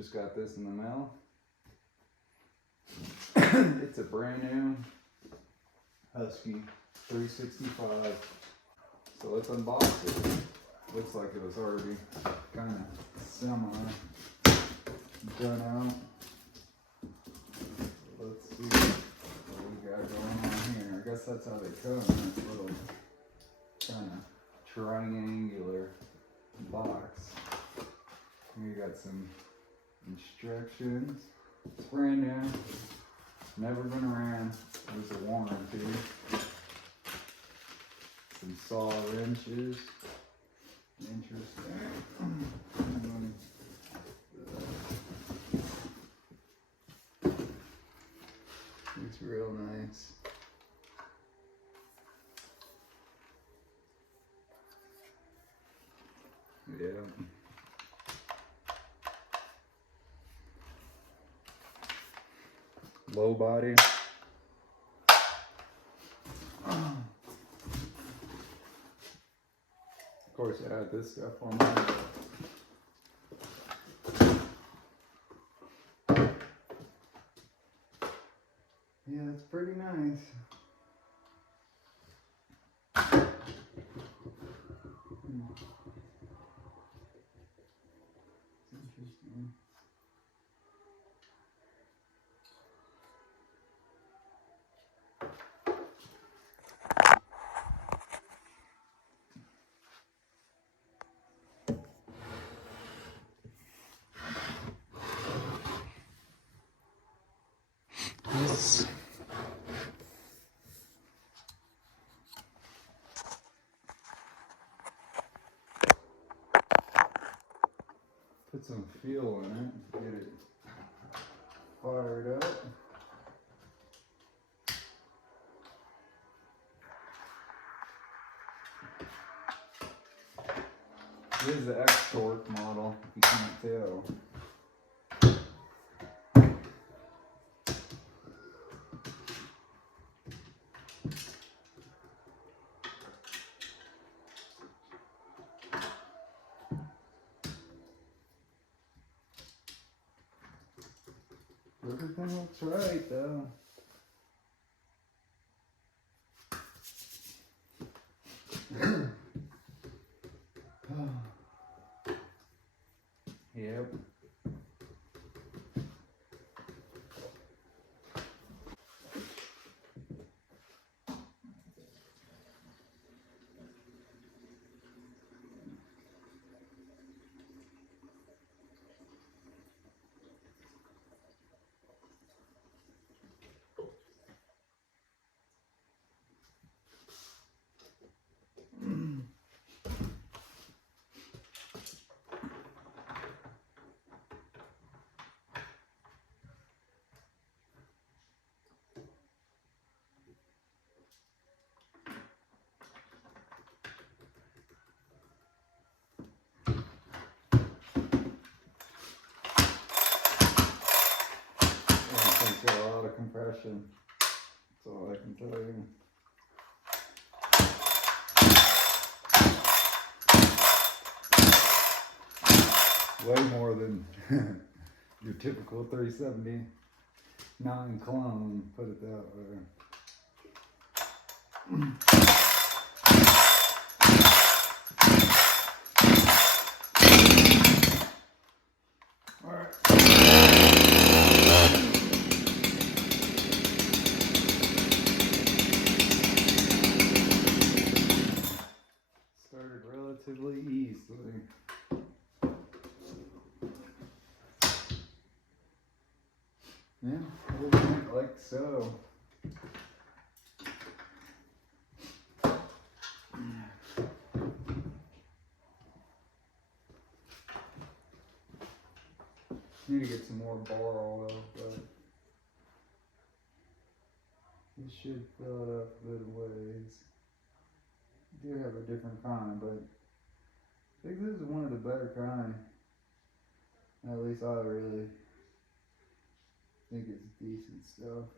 Just got this in the mail. It's a brand new Husky 365. So let's unbox it. Looks like it was already kind of semi done out. Let's see what we got going on here. I guess that's how they come in this little kind of triangular box. We got some instructions. It's brand new. Never been ran. There's a warranty. Some saw wrenches. Interesting. It's real nice. Yeah. Low body. Of course, I had this stuff on mine. Yeah, it's pretty nice. Interesting. Yes. Put some fuel in it, get it fired up. This is the X-Torq model, if you can't tell. Everything looks right though. Yep. It's got a lot of compression. That's all I can tell you. Way more than your typical 379 clone, put it that way. Alright. Started relatively easily. Yeah, like so. Need to get some more bar oil, but it should fill it up good ways. I do have a different kind, but I think this is one of the better kind. At least I really think it's decent stuff.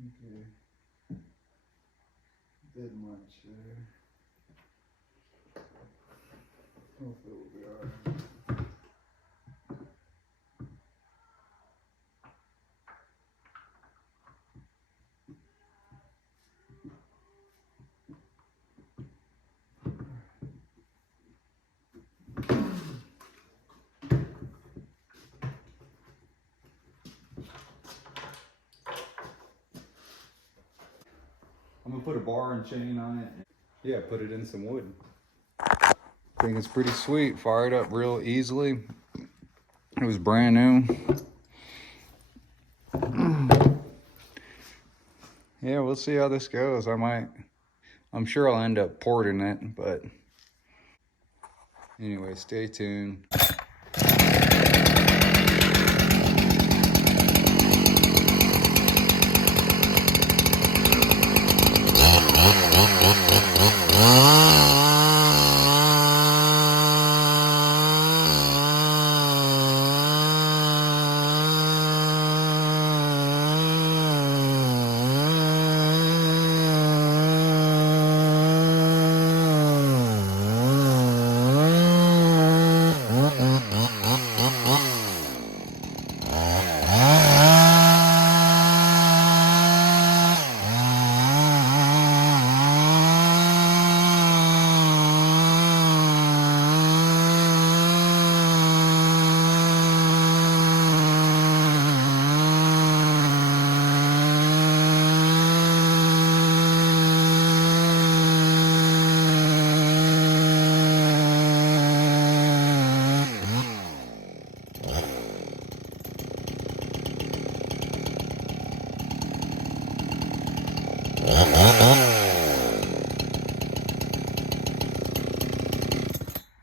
Okay. Bit much there. Hopefully we'll be alright. I'm gonna put a bar and chain on it. Yeah, put it in some wood. I think it's pretty sweet. Fired up real easily. It was brand new. Yeah, we'll see how this goes. I'm sure I'll end up porting it, but anyway, stay tuned.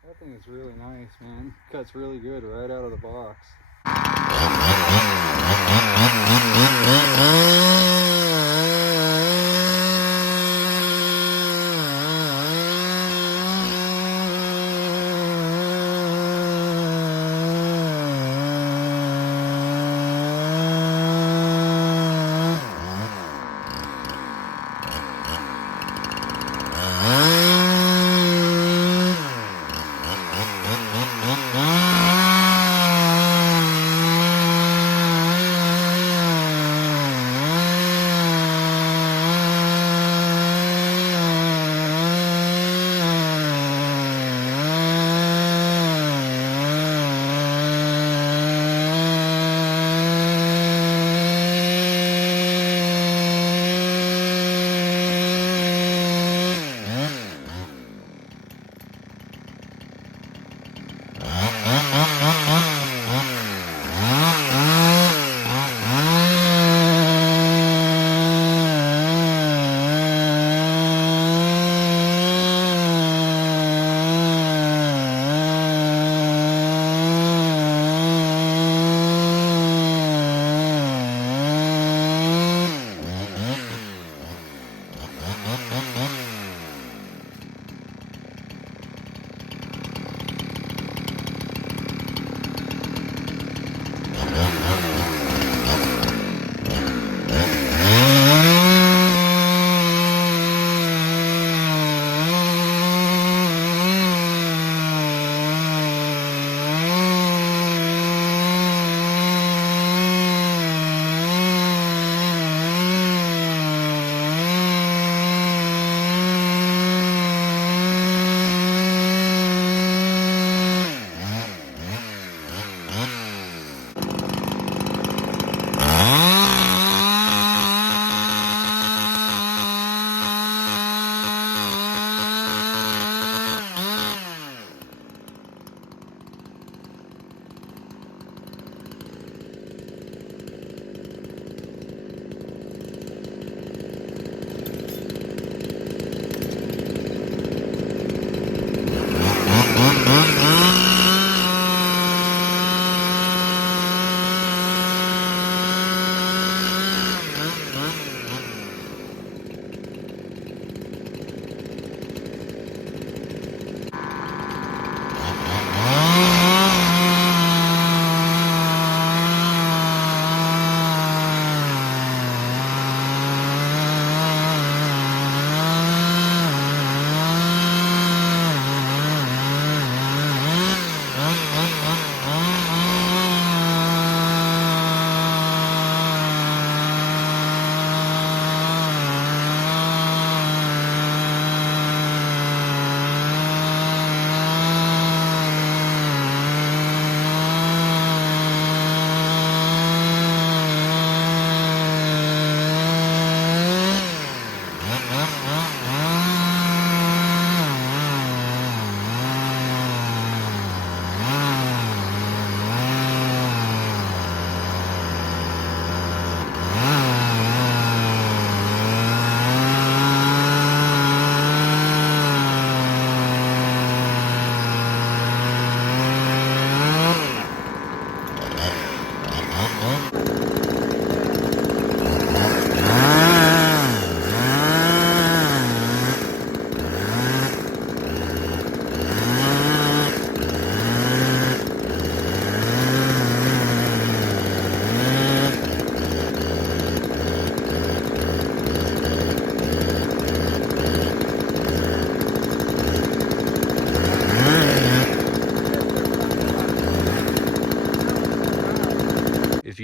That thing is really nice, man. Cuts really good right out of the box.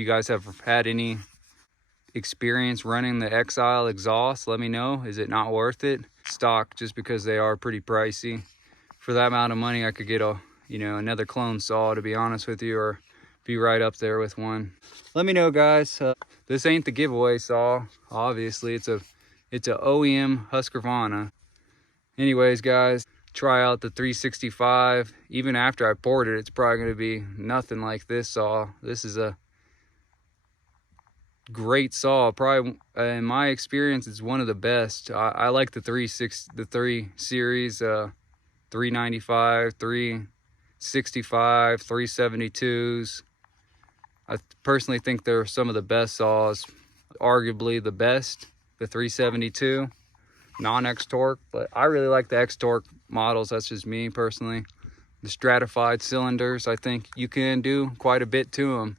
you guys have had any experience running the Exile exhaust, let me know. Is it not worth it? Stock, just because they are pretty pricey. For that amount of money, I could get a, you know, another clone saw, to be honest with you, or be right up there with one. Let me know, guys. This ain't the giveaway saw, obviously. It's a OEM Husqvarna. Anyways, guys, try out the 365. Even after I poured it, it's probably going to be nothing like this saw. This is a great saw. Probably, in my experience, it's one of the best. I like the 3 series, 395, 365, 372s. I personally think they're some of the best saws, arguably the best, the 372 non-X torque, but I really like the X torque models. That's just me personally. The stratified cylinders, I think you can do quite a bit to them.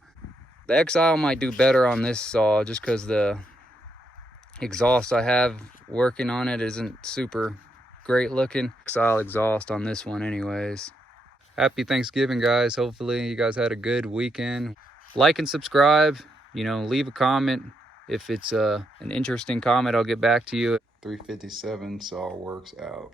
The Exile might do better on this saw just because the exhaust I have working on it isn't super great looking. Exile exhaust on this one anyways. Happy Thanksgiving, guys. Hopefully you guys had a good weekend. Like and subscribe, you know, leave a comment. If it's an interesting comment, I'll get back to you. 357 saw works out.